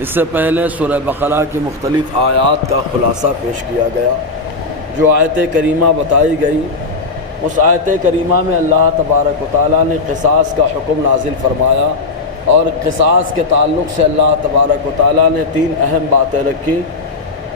اس سے پہلے سورہ بقرہ کی مختلف آیات کا خلاصہ پیش کیا گیا۔ جو آیت کریمہ بتائی گئی اس آیت کریمہ میں اللہ تبارک و تعالیٰ نے قصاص کا حکم نازل فرمایا، اور قصاص کے تعلق سے اللہ تبارک و تعالیٰ نے 3 اہم باتیں رکھی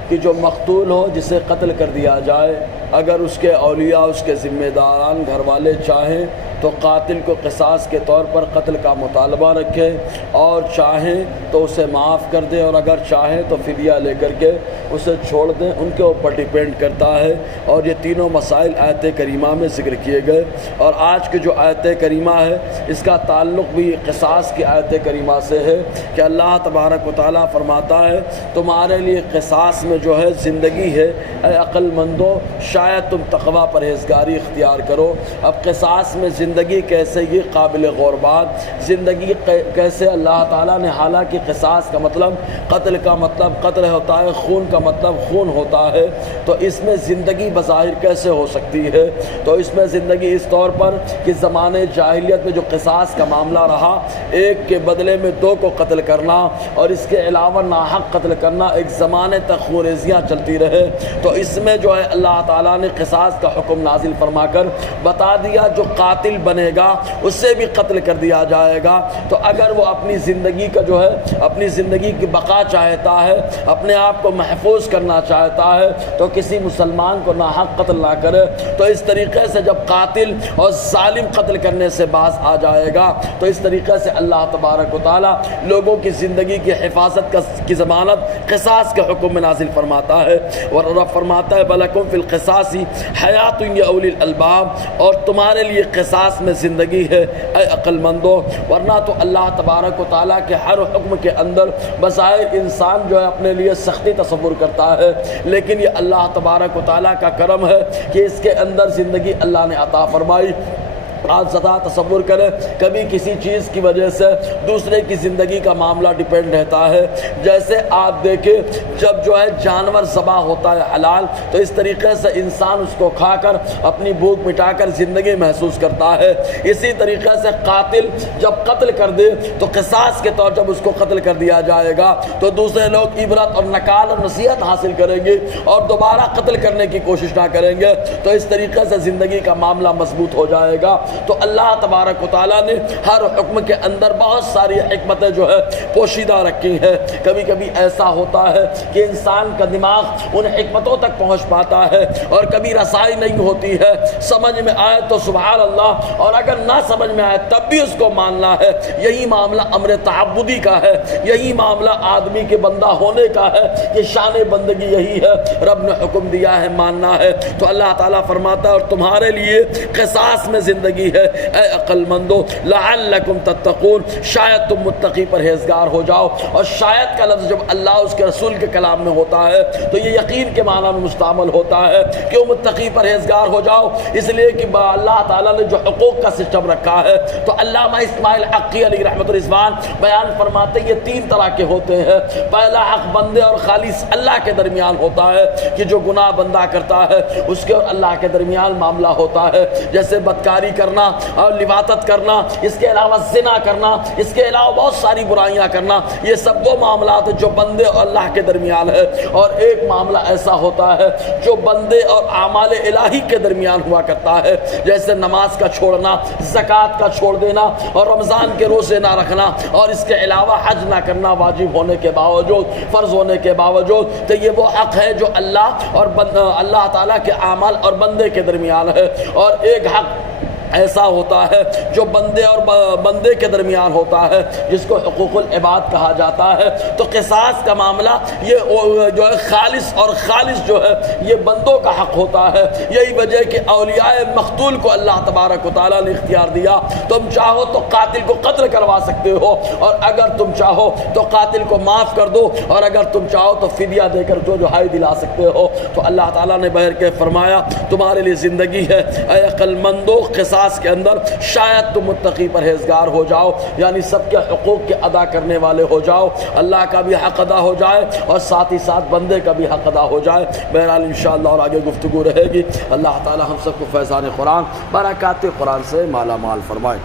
کہ جو مقتول ہو جسے قتل کر دیا جائے، اگر اس کے اولیاء، اس کے ذمہ داران، گھر والے چاہیں تو قاتل کو قصاص کے طور پر قتل کا مطالبہ رکھے، اور چاہیں تو اسے معاف کر دیں، اور اگر چاہیں تو فدیہ لے کر کے اسے چھوڑ دیں، ان کے اوپر ڈیپینڈ کرتا ہے۔ اور یہ تینوں مسائل آیت کریمہ میں ذکر کیے گئے، اور آج کی جو آیت کریمہ ہے اس کا تعلق بھی قصاص کی آیت کریمہ سے ہے کہ اللہ تبارک و تعالیٰ فرماتا ہے تمہارے لیے قصاص میں جو ہے زندگی ہے، اے عقل مندو شاید تم تقویٰ پرہیزگاری اختیار کرو۔ اب قصاص میں زندگی کیسے، یہ قابل غور بات، زندگی کیسے اللہ تعالیٰ نے، حالانکہ قصاص کا مطلب قتل کا مطلب قتل ہوتا ہے، خون کا مطلب خون ہوتا ہے، تو اس میں زندگی بظاہر کیسے ہو سکتی ہے؟ تو اس میں زندگی اس طور پر کہ زمانے جاہلیت میں جو قصاص کا معاملہ رہا، ایک کے بدلے میں 2 کو قتل کرنا، اور اس کے علاوہ ناحق قتل کرنا، ایک زمانے تک خوریزیاں چلتی رہے، تو اس میں جو ہے اللہ تعالیٰ نے قصاص کا حکم نازل فرما کر بتا دیا جو قاتل بنے گا اسے بھی قتل کر دیا جائے گا۔ تو اگر وہ اپنی زندگی کا جو ہے، اپنی زندگی کی بقا چاہتا ہے، اپنے آپ کو محفوظ کرنا چاہتا ہے، تو کسی مسلمان کو ناحق قتل نہ کرے۔ تو اس طریقے سے جب قاتل اور ظالم قتل کرنے سے باز آ جائے گا تو اس طریقے سے اللہ تبارک و تعالیٰ لوگوں کی زندگی کی حفاظت کی ضمانت قصاص کے حکم میں نازل فرماتا ہے، اور رب فرماتا ہے بلکم فی القصاص حیات یا اولی الالباب، اور تمہارے لیے قصاص میں زندگی ہے اے عقل مندو۔ ورنہ تو اللہ تبارک و تعالیٰ کے ہر حکم کے اندر بظاہر انسان جو ہے اپنے لیے سختی تصور کرتا ہے، لیکن یہ اللہ تبارک و تعالیٰ کا کرم ہے کہ اس کے اندر زندگی اللہ نے عطا فرمائی۔ آج ذرا تصور کریں، کبھی کسی چیز کی وجہ سے دوسرے کی زندگی کا معاملہ ڈیپینڈ رہتا ہے۔ جیسے آپ دیکھیں جب جو ہے جانور ذبح ہوتا ہے حلال، تو اس طریقے سے انسان اس کو کھا کر اپنی بھوک مٹا کر زندگی محسوس کرتا ہے۔ اسی طریقے سے قاتل جب قتل کر دے تو قصاص کے طور جب اس کو قتل کر دیا جائے گا تو دوسرے لوگ عبرت اور نکال اور نصیحت حاصل کریں گے اور دوبارہ قتل کرنے کی کوشش نہ کریں گے، تو اس طریقے سے زندگی کا معاملہ مضبوط ہو جائے گا۔ تو اللہ تبارک و تعالیٰ نے ہر حکم کے اندر بہت ساری حکمتیں جو ہے پوشیدہ رکھی ہیں۔ کبھی کبھی ایسا ہوتا ہے کہ انسان کا دماغ ان حکمتوں تک پہنچ پاتا ہے اور کبھی رسائی نہیں ہوتی ہے، سمجھ میں آئے تو سبحان اللہ، اور اگر نہ سمجھ میں آئے تب بھی اس کو ماننا ہے۔ یہی معاملہ امر تعبدی کا ہے، یہی معاملہ آدمی کے بندہ ہونے کا ہے، کہ شان بندگی یہی ہے، رب نے حکم دیا ہے ماننا ہے۔ تو اللہ تعالیٰ فرماتا ہے اور تمہارے لیے قصاص میں زندگی ہے اے عقل مندو لعلکم تتقون، شاید تم متقی پرہیزگار ہو جاؤ۔ اور شاید کا لفظ جب اللہ اس کے رسول کے کلام میں ہوتا ہے تو یہ یقین کے معنی میں مستعمل ہوتا ہے کہ وہ متقی پرہیزگار ہو جاؤ، اس لیے کہ اللہ تعالیٰ نے جو حقوق کا سسٹم رکھا ہے، تو علامہ اسماعیل حقی علیہ رحمۃ الرضوان بیان فرماتے یہ 3 طرح کے ہوتے ہیں۔ پہلا حق بندے اور خالص اللہ کے درمیان ہوتا ہے کہ جو گناہ بندہ کرتا ہے اس کے اور اللہ کے درمیان معاملہ ہوتا ہے، جیسے بدکاری کرنا اور لواطت کرنا، اس کے علاوہ زنا کرنا، اس کے علاوہ بہت ساری برائیاں کرنا، یہ سب وہ معاملات جو بندے اور اللہ کے درمیان ہے۔ اور ایک معاملہ ایسا ہوتا ہے جو بندے اور اعمال الہی کے درمیان ہوا کرتا ہے، جیسے نماز کا چھوڑنا، زکوٰۃ کا چھوڑ دینا، اور رمضان کے روزے نہ رکھنا، اور اس کے علاوہ حج نہ کرنا واجب ہونے کے باوجود، فرض ہونے کے باوجود۔ تو یہ وہ حق ہے جو اللہ تعالیٰ کے اعمال اور بندے کے درمیان ہے۔ اور ایک حق ایسا ہوتا ہے جو بندے کے درمیان ہوتا ہے، جس کو حقوق العباد کہا جاتا ہے۔ تو قصاص کا معاملہ یہ جو ہے خالص جو ہے یہ بندوں کا حق ہوتا ہے۔ یہی وجہ کہ اولیاء مقتول کو اللہ تبارک و تعالیٰ نے اختیار دیا، تم چاہو تو قاتل کو قتل کروا سکتے ہو، اور اگر تم چاہو تو قاتل کو معاف کر دو، اور اگر تم چاہو تو فدیہ دے کر جو رہائی دلا سکتے ہو۔ تو اللہ تعالیٰ نے بہر کے فرمایا تمہارے لیے زندگی ہے اے عقل مندو، قصاص کے اندر شاید تم متقی پرہیزگار ہو جاؤ، یعنی سب کے حقوق کے ادا کرنے والے ہو جاؤ، اللہ کا بھی حق ادا ہو جائے اور ساتھ ہی ساتھ بندے کا بھی حق ادا ہو جائے۔ بہرحال انشاءاللہ اور آگے گفتگو رہے گی۔ اللہ تعالی ہم سب کو فیضان قرآن، برکات قرآن سے مالا مال فرمائے۔